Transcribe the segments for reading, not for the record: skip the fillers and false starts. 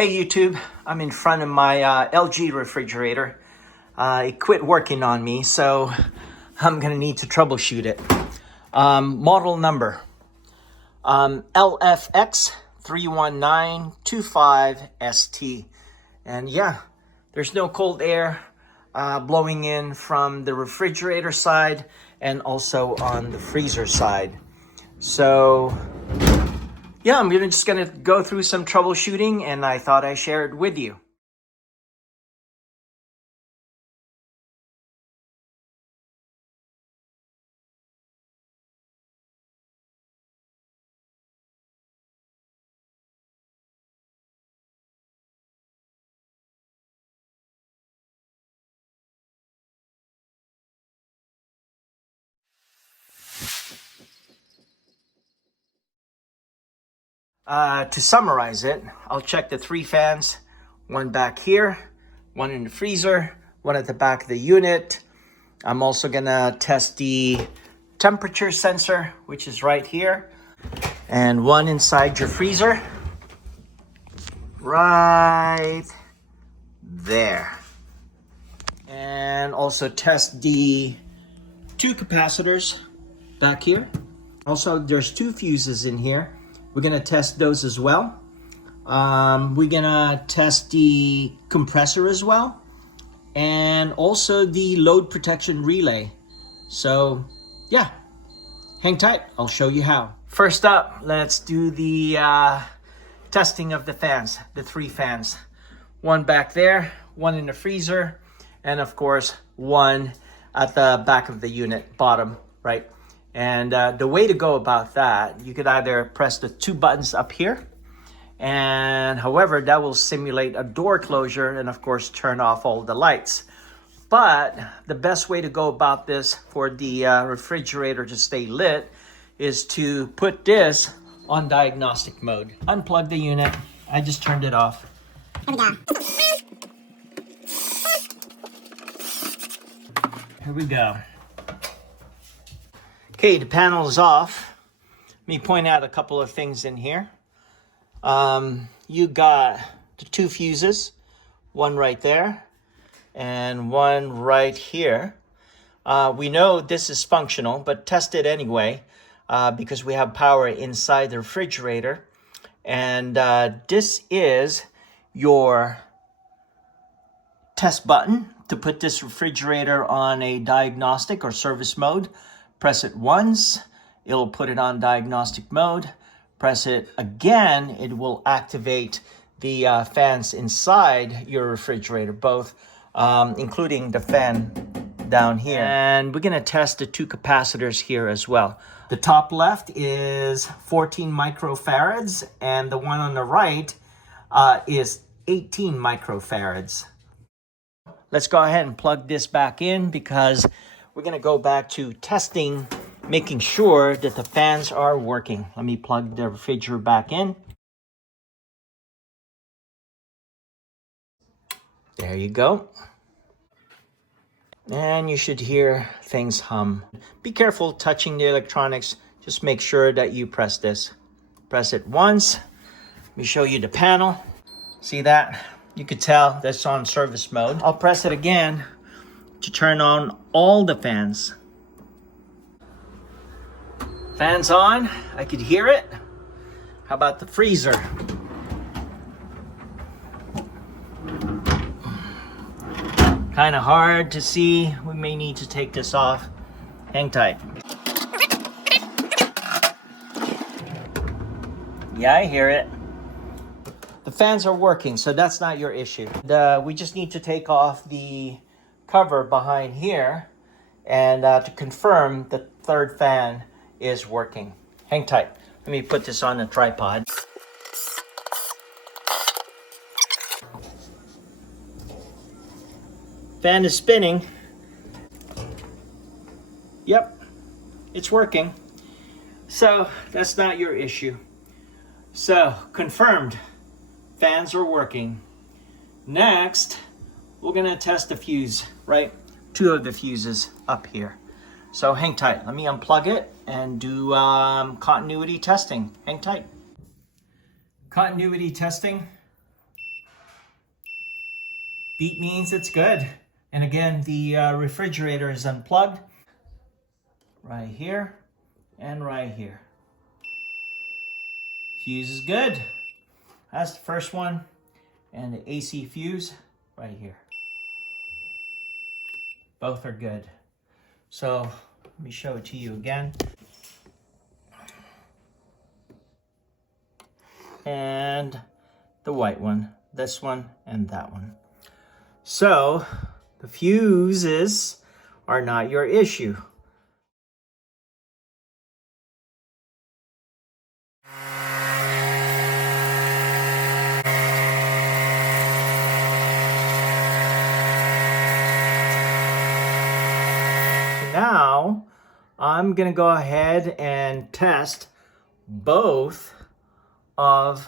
Hey YouTube, I'm in front of my LG refrigerator. It quit working on me, so I'm gonna need to troubleshoot it. Model number LFX31925ST. And yeah, there's no cold air blowing in from the refrigerator side and also on the freezer side. So yeah, I'm just gonna go through some troubleshooting, and I thought I'd share it with you. To summarize it, I'll check the 3 fans, one back here, one in the freezer, one at the back of the unit. I'm also gonna test the temperature sensor, which is right here, and one inside your freezer, right there. And also test the 2 capacitors back here. Also, there's 2 fuses in here. We're gonna test those as well. We're gonna test the compressor as well, and also the load protection relay. So yeah, hang tight, I'll show you how. First up, let's do the testing of the fans, the 3 fans. One back there, one in the freezer, and of course, one at the back of the unit, bottom, right? And the way to go about that, you could either press the 2 buttons up here, and however, that will simulate a door closure and of course turn off all the lights. But the best way to go about this for the refrigerator to stay lit is to put this on diagnostic mode. Unplug the unit. I just turned it off. Here we go. Here we go. Okay, the panel is off. Let me point out a couple of things in here. You got the 2 fuses, one right there and one right here. We know this is functional, but test it anyway because we have power inside the refrigerator. And this is your test button to put this refrigerator on a diagnostic or service mode. Press it once, it'll put it on diagnostic mode. Press it again, it will activate the fans inside your refrigerator, both, including the fan down here. And we're gonna test the 2 capacitors here as well. The top left is 14 microfarads, and the one on the right is 18 microfarads. Let's go ahead and plug this back in because we're gonna go back to testing, making sure that the fans are working. Let me plug the refrigerator back in. There you go. And you should hear things hum. Be careful touching the electronics. Just make sure that you press this. Press it once. Let me show you the panel. See that? You could tell that's on service mode. I'll press it again to turn on all the fans. Fans on, I could hear it. How about the freezer? Kind of hard to see. We may need to take this off. Hang tight. Yeah, I hear it. The fans are working, so that's not your issue. We just need to take off the cover behind here and to confirm the 3rd fan is working. Hang tight. Let me put this on the tripod. Fan is spinning. Yep, it's working. So that's not your issue. So confirmed, fans are working. Next, we're gonna test the fuse, right? 2 of the fuses up here. So hang tight. Let me unplug it and do continuity testing. Hang tight. Continuity testing Beep means it's good. And again, the refrigerator is unplugged. Right here and right here. Fuse is good. That's the first one. And the AC fuse right here. Both are good. So let me show it to you again. And the white one, this one, and that one. So the fuses are not your issue. Now, I'm gonna go ahead and test both of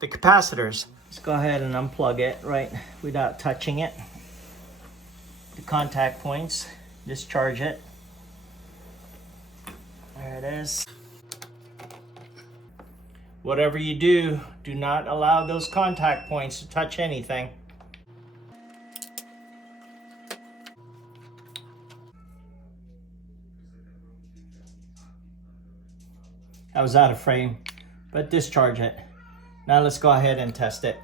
the capacitors. Let's go ahead and unplug it right without touching it. The contact points, discharge it. There it is. Whatever you do, do not allow those contact points to touch anything. I was out of frame, but discharge it. Now let's go ahead and test it.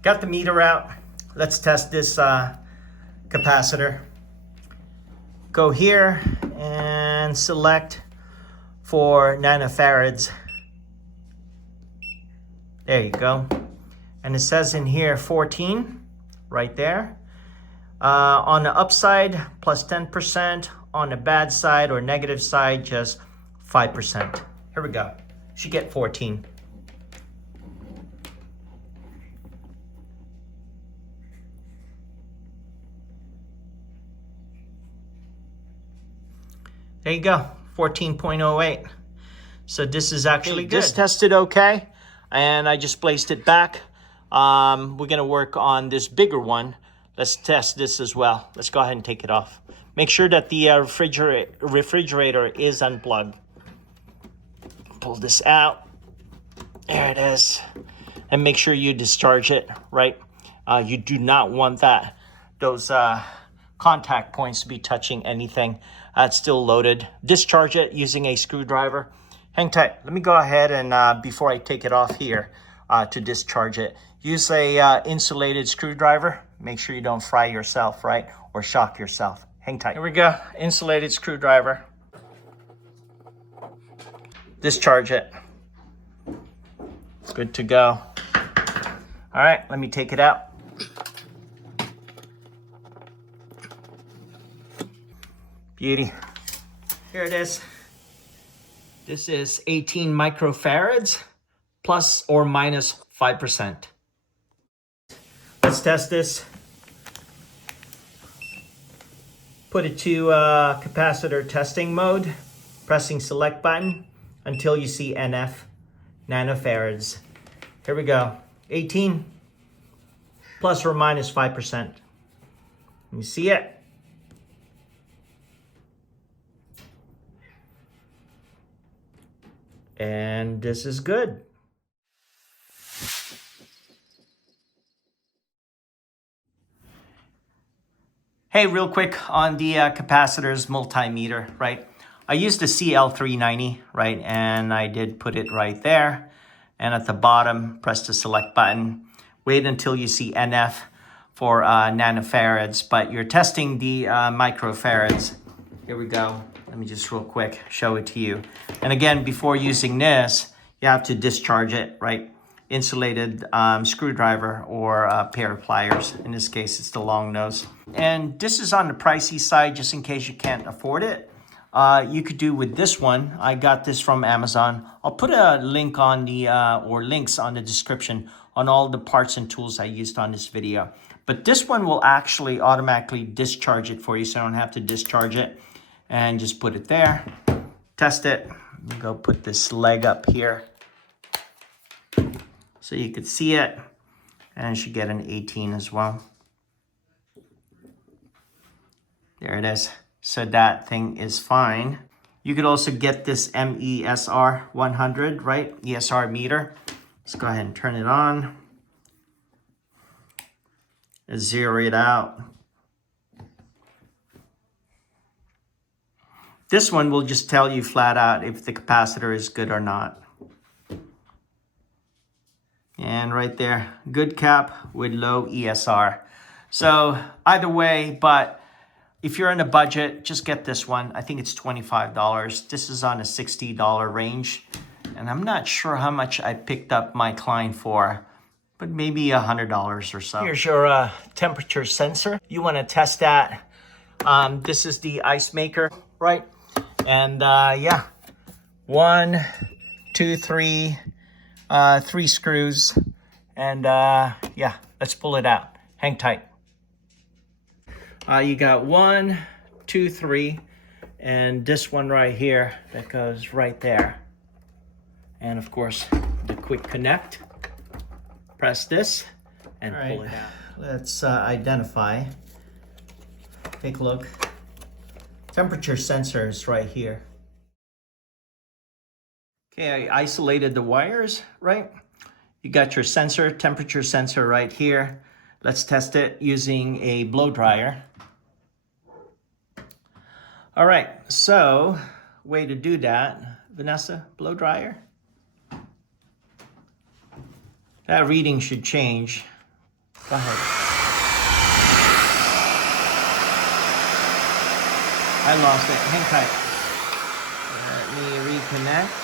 Got the meter out. Let's test this capacitor. Go here and select for nanofarads. There you go. And it says in here 14, right there. On the upside, plus 10%. On the bad side or negative side, just 5%. Here we go. Should get 14. There you go, 14.08. So this is actually good. This tested okay, and I just placed it back. We're gonna work on this bigger one. Let's test this as well. Let's go ahead and take it off. Make sure that the refrigerator is unplugged. Pull this out. There it is. And make sure you discharge it, right? You do not want those contact points to be touching anything. It's still loaded. Discharge it using a screwdriver. Hang tight. Let me go ahead and before I take it off here to discharge it, use a insulated screwdriver. Make sure you don't fry yourself, right? Or shock yourself. Hang tight. Here we go. Insulated screwdriver. Discharge it. It's good to go. All right, let me take it out. Beauty. Here it is. This is 18 microfarads, plus or minus 5%. Let's test this. Put it to capacitor testing mode, pressing select button until you see NF, nanofarads. Here we go. 18 plus or minus 5%. You see it? And this is good. Hey, real quick on the capacitors multimeter, right? I used the CL390, right? And I did put it right there. And at the bottom, press the select button. Wait until you see NF for nanofarads, but you're testing the microfarads. Here we go. Let me just real quick show it to you. And again, before using this, you have to discharge it, right? Insulated screwdriver or a pair of pliers. In this case, it's the long nose. And this is on the pricey side, just in case you can't afford it. You could do with this one. I got this from Amazon. I'll put a link on the, or links on the description on all the parts and tools I used on this video. But this one will actually automatically discharge it for you, so I don't have to discharge it. And just put it there, test it. Go put this leg up here so you could see it, and you should get an 18 as well. There it is. So that thing is fine. You could also get this MESR 100, right? ESR meter. Let's go ahead and turn it on. zero it out. This one will just tell you flat out if the capacitor is good or not. And right there, good cap with low ESR. So either way, but if you're in a budget, just get this one. I think it's $25. This is on a $60 range. And I'm not sure how much I picked up my client for, but maybe $100 or so. Here's your temperature sensor. You want to test that. This is the ice maker, right? And yeah, 1, 2, 3, 3 screws. And yeah, let's pull it out. Hang tight. You got 1, 2, 3, and this one right here that goes right there. And of course, the quick connect. Press this and pull it out. Let's identify. Take a look. Temperature sensor is right here. Okay, I isolated the wires, right? You got your sensor, temperature sensor right here. Let's test it using a blow dryer. All right, so way to do that, Vanessa, blow dryer. That reading should change. Go ahead. I lost it. Hang tight. Let me reconnect.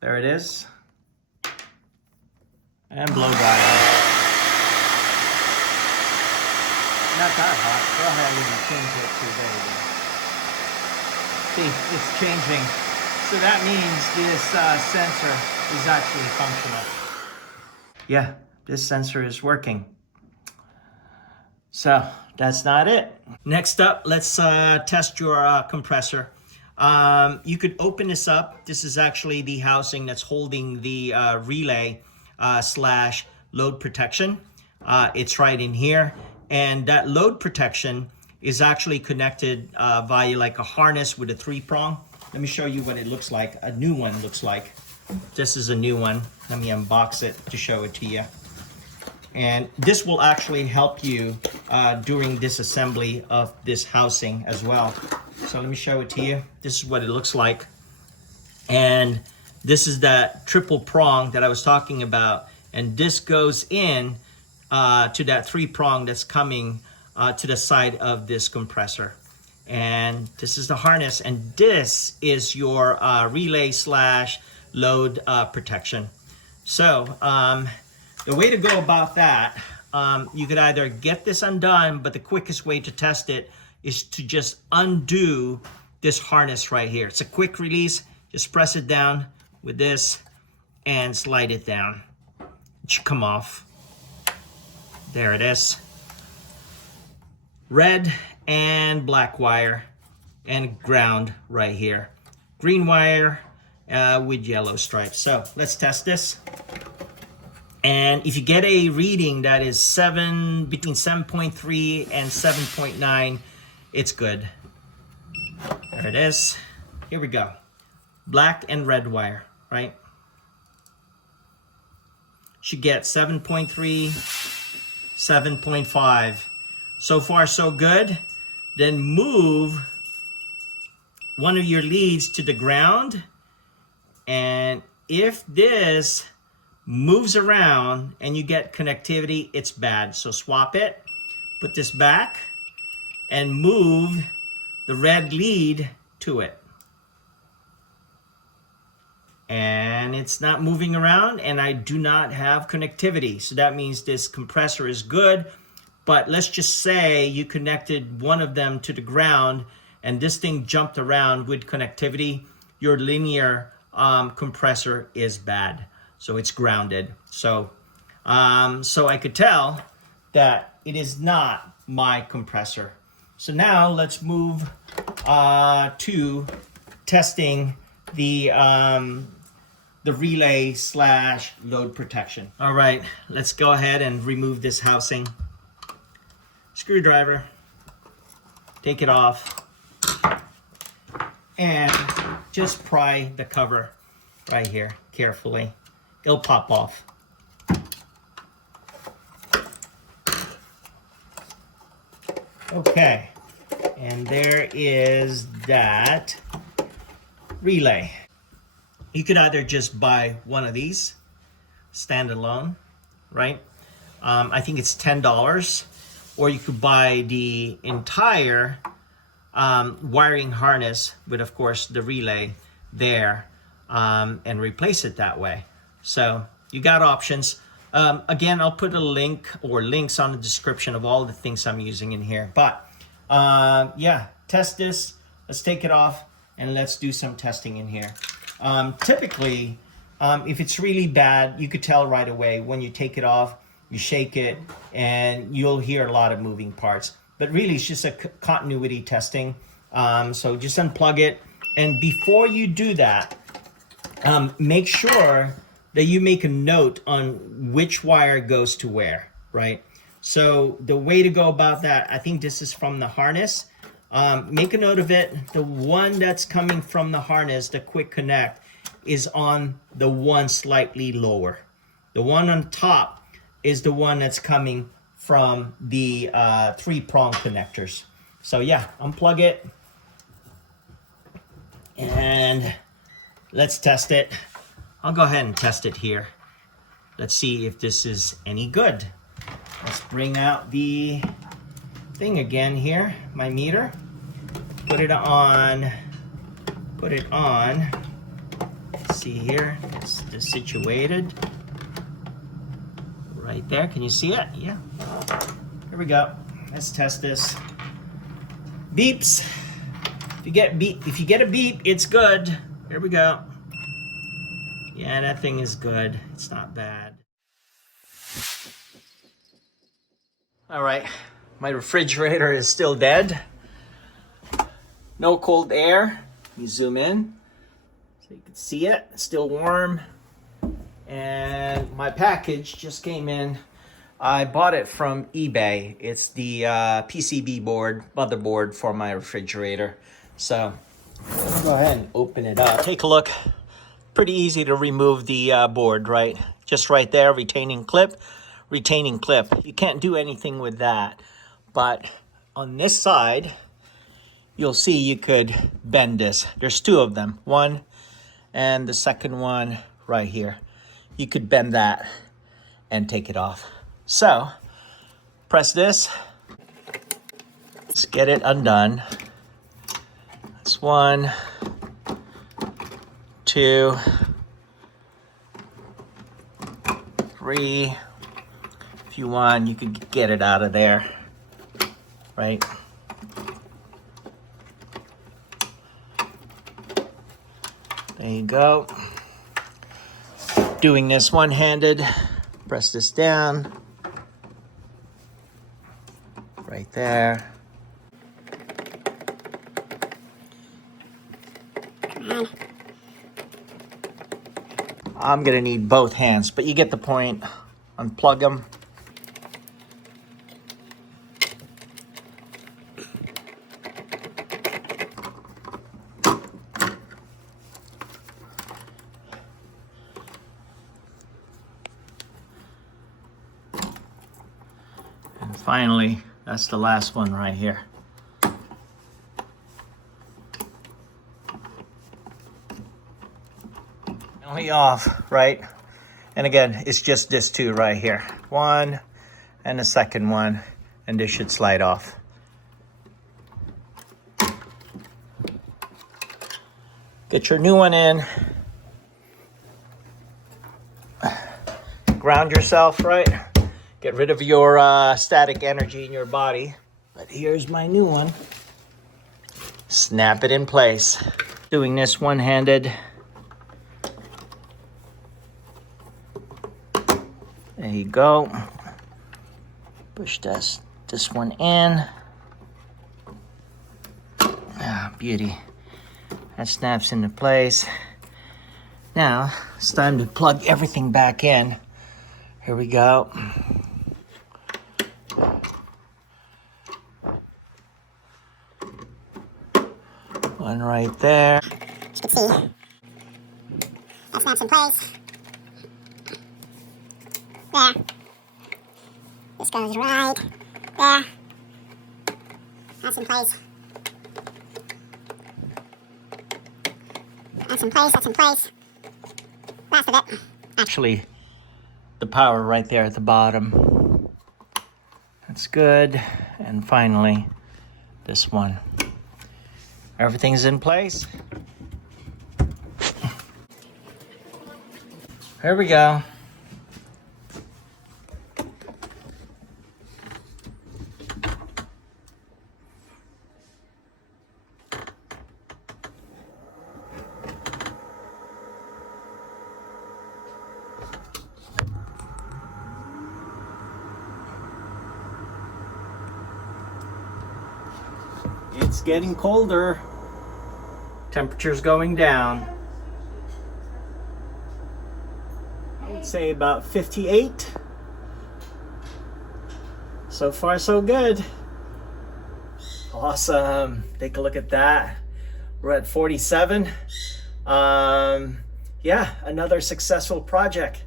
There it is. And blow dryer. Not that hot. Go ahead and change it to there. See, it's changing. So that means this sensor is actually functional. Yeah, this sensor is working. So that's not it. Next up, let's test your compressor. You could open this up. This is actually the housing that's holding the relay slash load protection. It's right in here. And that load protection is actually connected via like a harness with a 3-prong. Let me show you what it looks like. A new one looks like. This is a new one. Let me unbox it to show it to you. And this will actually help you during disassembly of this housing as well. So let me show it to you. This is what it looks like. And this is that triple prong that I was talking about. And this goes in to that 3-prong that's coming to the side of this compressor. And this is the harness, and this is your relay slash load protection. So the way to go about that, you could either get this undone, but the quickest way to test it is to just undo this harness right here. It's a quick release. Just press it down with this and slide it down. It should come off. There it is. Red and black wire and ground right here. Green wire with yellow stripes. So let's test this. And if you get a reading that is between 7.3 and 7.9, it's good. There it is. Here we go. Black and red wire, right? Should get 7.3, 7.5. So far, so good. Then move one of your leads to the ground. And if this moves around and you get connectivity, it's bad. So swap it, put this back, and move the red lead to it. And it's not moving around, and I do not have connectivity. So that means this compressor is good. But let's just say you connected one of them to the ground and this thing jumped around with connectivity. Your linear compressor is bad. So it's grounded. So I could tell that it is not my compressor. So now let's move to testing the relay slash load protection. All right, let's go ahead and remove this housing. Screwdriver, take it off, and just pry the cover right here carefully. it'll pop off. Okay, and there is that relay. You could either just buy one of these standalone, right? I think it's $10, or you could buy the entire wiring harness with, of course, the relay there, and replace it that way. So you got options. Again, I'll put a link or links on the description of all the things I'm using in here. But yeah, test this. Let's take it off and let's do some testing in here. Typically, if it's really bad, you could tell right away when you take it off, you shake it, and you'll hear a lot of moving parts. But really, it's just a continuity testing. So just unplug it. And before you do that, make sure that you make a note on which wire goes to where, right? So the way to go about that, I think this is from the harness. Make a note of it. The one that's coming from the harness, the quick connect, is on the one slightly lower. The one on top is the one that's coming from the 3-prong connectors. So yeah, unplug it and let's test it. I'll go ahead and test it here. Let's see if this is any good. Let's bring out the thing again here, my meter. Put it on. See here, it's situated right there. Can you see it? Yeah. Here we go. Let's test this. Beeps. If you get a beep, it's good. Here we go. Yeah, that thing is good. It's not bad. All right, my refrigerator is still dead. No cold air. Let me zoom in so you can see it. It's still warm. And my package just came in. I bought it from eBay. It's the PCB board, motherboard for my refrigerator. So let's go ahead and open it up. Take a look. Pretty easy to remove the board, right? Just right there, retaining clip. You can't do anything with that. But on this side, you'll see you could bend this. There's two of them. One and the second one right here. You could bend that and take it off. So, press this. Let's get it undone. That's 1, 2, 3. If you want, you could get it out of there, right? There you go. Doing this one-handed. Press this down. Right there. I'm gonna need both hands, but you get the point. Unplug them. And finally, that's the last one right here. Only off, right? And again, it's just this two right here. One and the second one, and this should slide off. Get your new one in. Ground yourself, right? Get rid of your static energy in your body. But here's my new one. Snap it in place. Doing this one-handed. There you go. Push this one in. Ah, beauty. That snaps into place. Now, it's time to plug everything back in. Here we go. One right there. You can see that snaps in place. There. This goes right there. That's in place. That's in place, that's in place. Rest of it. Actually, the power right there at the bottom. That's good. And finally, this one. Everything's in place. Here we go. It's getting colder. Temperature's going down. I would say about 58. So far, so good. Awesome. Take a look at that. We're at 47. Yeah, another successful project.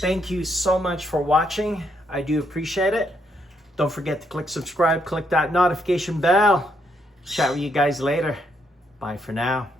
Thank you so much for watching. I do appreciate it. Don't forget to click subscribe, click that notification bell. Chat with you guys later. Bye for now.